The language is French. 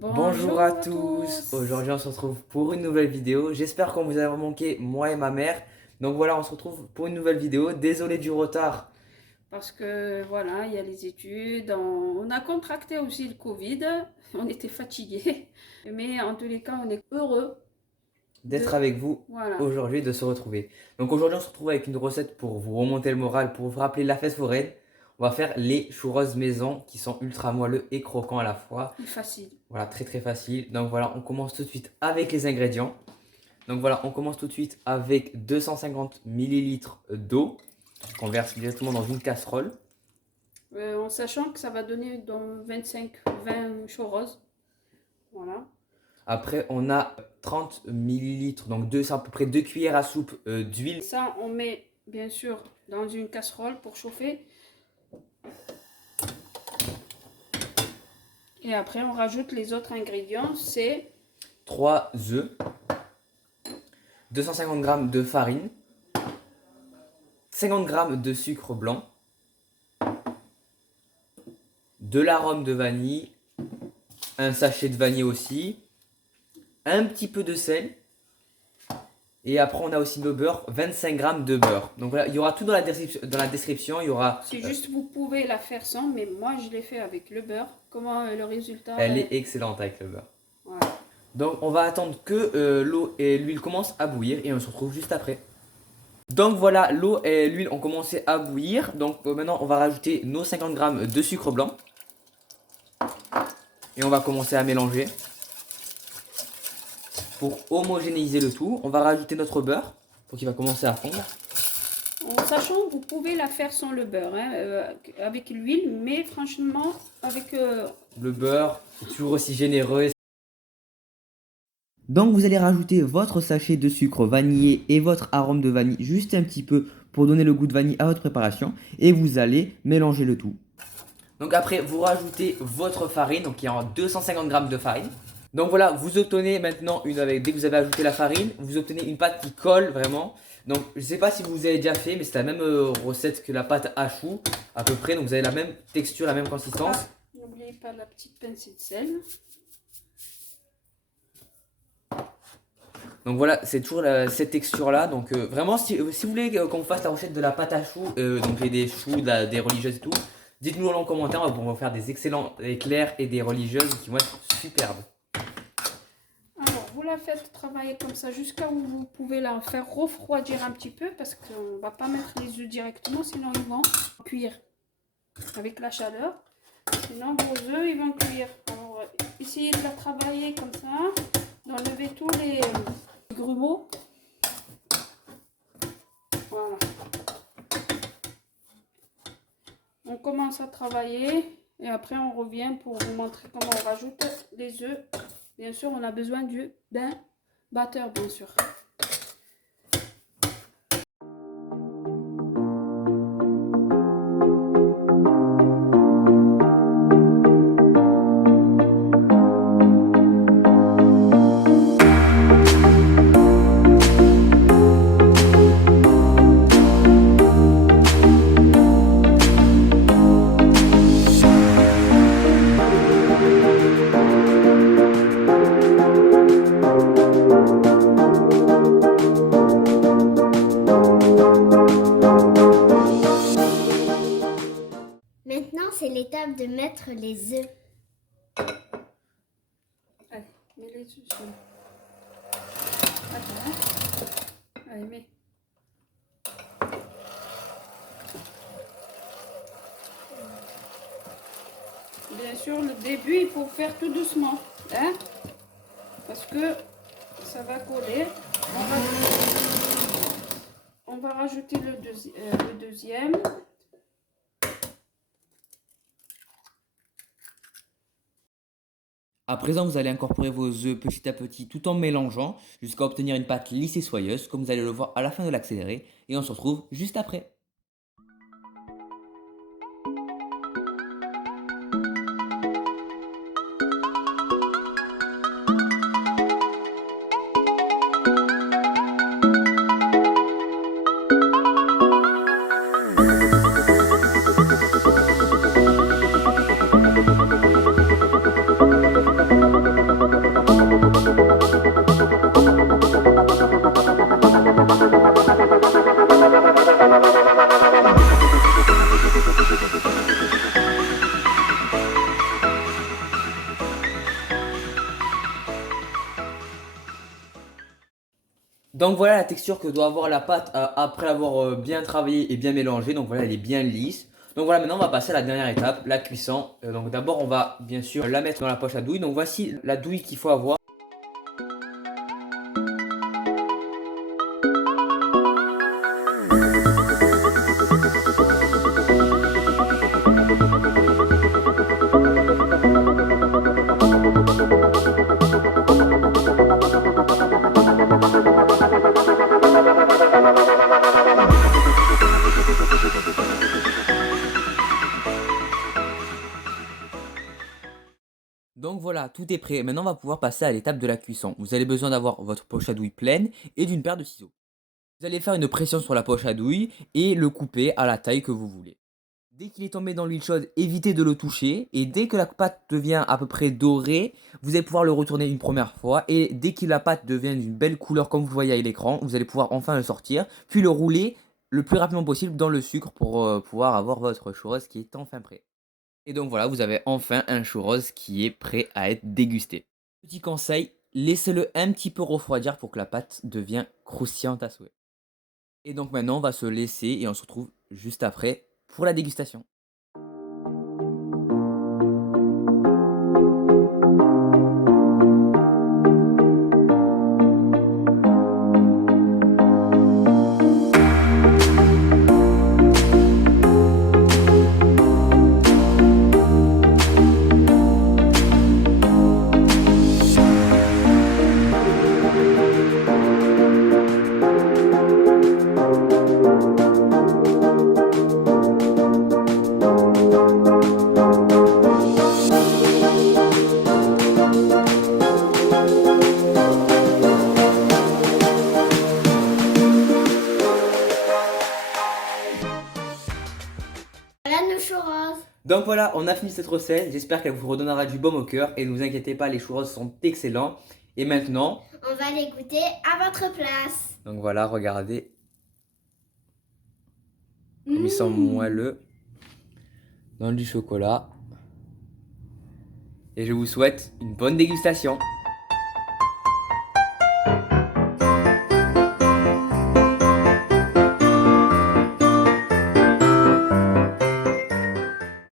Bonjour à Bonjour à tous, tous. aujourd'hui on se retrouve pour une nouvelle vidéo. J'espère qu'on vous a manqué, moi et ma mère. Donc voilà, on se retrouve pour une nouvelle vidéo. Désolé du retard Parce que voilà, il y a les études, on a contracté aussi le Covid, on était fatigués, mais en tous les cas, on est heureux d'être de... avec vous Voilà, aujourd'hui, de se retrouver. Donc aujourd'hui on se retrouve avec une recette pour vous remonter le moral, pour vous rappeler la fête foraine. On va faire les churros maison qui sont ultra moelleux et croquants à la fois. c'est facile. Voilà, très très facile. Donc voilà, on commence tout de suite avec les ingrédients. Donc voilà, on commence tout de suite avec 250 millilitres d'eau qu'on verse directement dans une casserole. En sachant que ça va donner dans 25-20 choroses. Voilà. Après, on a 30 millilitres, donc c'est à peu près 2 cuillères à soupe d'huile. Ça, on met bien sûr dans une casserole pour chauffer. Et après, on rajoute les autres ingrédients, c'est 3 œufs, 250 g de farine, 50 g de sucre blanc, de l'arôme de vanille, un sachet de vanille aussi, un petit peu de sel. Et après, on a aussi le beurre, 25 g de beurre. Donc voilà, il y aura tout dans la description. Il y aura. C'est juste, vous pouvez la faire sans, mais moi je l'ai fait avec le beurre. Comment le résultat Elle est excellente avec le beurre. Voilà. Donc on va attendre que l'eau et l'huile commencent à bouillir et on se retrouve juste après. Donc voilà, l'eau et l'huile ont commencé à bouillir. Donc maintenant on va rajouter nos 50 g de sucre blanc. Et on va commencer à mélanger. Pour homogénéiser le tout, on va rajouter notre beurre. Donc il va commencer à fondre. En sachant, vous pouvez la faire sans le beurre, hein, avec l'huile, mais franchement, avec... Le beurre, c'est toujours aussi généreux. Donc vous allez rajouter votre sachet de sucre vanillé et votre arôme de vanille juste un petit peu pour donner le goût de vanille à votre préparation. Et vous allez mélanger le tout. Donc après vous rajoutez votre farine, donc il y a 250 g de farine. Donc voilà, vous obtenez maintenant, dès que vous avez ajouté la farine, vous obtenez une pâte qui colle vraiment. Donc je ne sais pas si vous avez déjà fait, mais c'est la même recette que la pâte à choux à peu près. Donc vous avez la même texture, la même consistance. N'oubliez pas la petite pincée de sel. Donc voilà, c'est toujours cette texture là. Donc vraiment, si vous voulez qu'on fasse la recette de la pâte à choux, donc j'ai des choux, des religieuses et tout, dites-nous en commentaire. On va faire des excellents éclairs et des religieuses qui vont être superbes. Alors, vous la faites travailler comme ça jusqu'à où vous pouvez la faire refroidir un petit peu, parce qu'on ne va pas mettre les œufs directement, sinon ils vont cuire avec la chaleur. Sinon, vos œufs, ils vont cuire. Alors, essayez de la travailler comme ça, d'enlever tous les grumeaux. Voilà. On commence à travailler et après on revient pour vous montrer comment on rajoute les œufs. Bien sûr, on a besoin d'un batteur, bien sûr. Maintenant, c'est l'étape de mettre les œufs. Allez, mets les œufs sur. Attends, hein. Allez, mets. Bien sûr, le début, il faut faire tout doucement, hein, parce que ça va coller. On va rajouter le deuxième. À présent, vous allez incorporer vos œufs petit à petit tout en mélangeant jusqu'à obtenir une pâte lisse et soyeuse, comme vous allez le voir à la fin de l'accéléré. Et on se retrouve juste après. Donc voilà la texture que doit avoir la pâte après avoir bien travaillé et bien mélangé. Donc voilà, elle est bien lisse. Donc voilà, maintenant on va passer à la dernière étape, la cuisson. Donc d'abord on va bien sûr la mettre dans la poche à douille. Donc voici la douille qu'il faut avoir. Donc voilà, tout est prêt. Maintenant, on va pouvoir passer à l'étape de la cuisson. Vous avez besoin d'avoir votre poche à douille pleine et d'une paire de ciseaux. Vous allez faire une pression sur la poche à douille et le couper à la taille que vous voulez. Dès qu'il est tombé dans l'huile chaude, évitez de le toucher. Et dès que la pâte devient à peu près dorée, vous allez pouvoir le retourner une première fois. Et dès que la pâte devient d'une belle couleur comme vous voyez à l'écran, vous allez pouvoir enfin le sortir. Puis le rouler le plus rapidement possible dans le sucre pour pouvoir avoir votre churros qui est enfin prêt. Et donc voilà, vous avez enfin un churros qui est prêt à être dégusté. Petit conseil, laissez-le un petit peu refroidir pour que la pâte devienne croustillante à souhait. Et donc maintenant, on va se laisser et on se retrouve juste après pour la dégustation. Voilà nos churros. Donc voilà, on a fini cette recette. J'espère qu'elle vous redonnera du baume au cœur. Et ne vous inquiétez pas, les churros sont excellents. Et maintenant, On va les goûter à votre place. donc voilà, regardez. Comme ils sont moelleux. Dans du chocolat. Et je vous souhaite une bonne dégustation.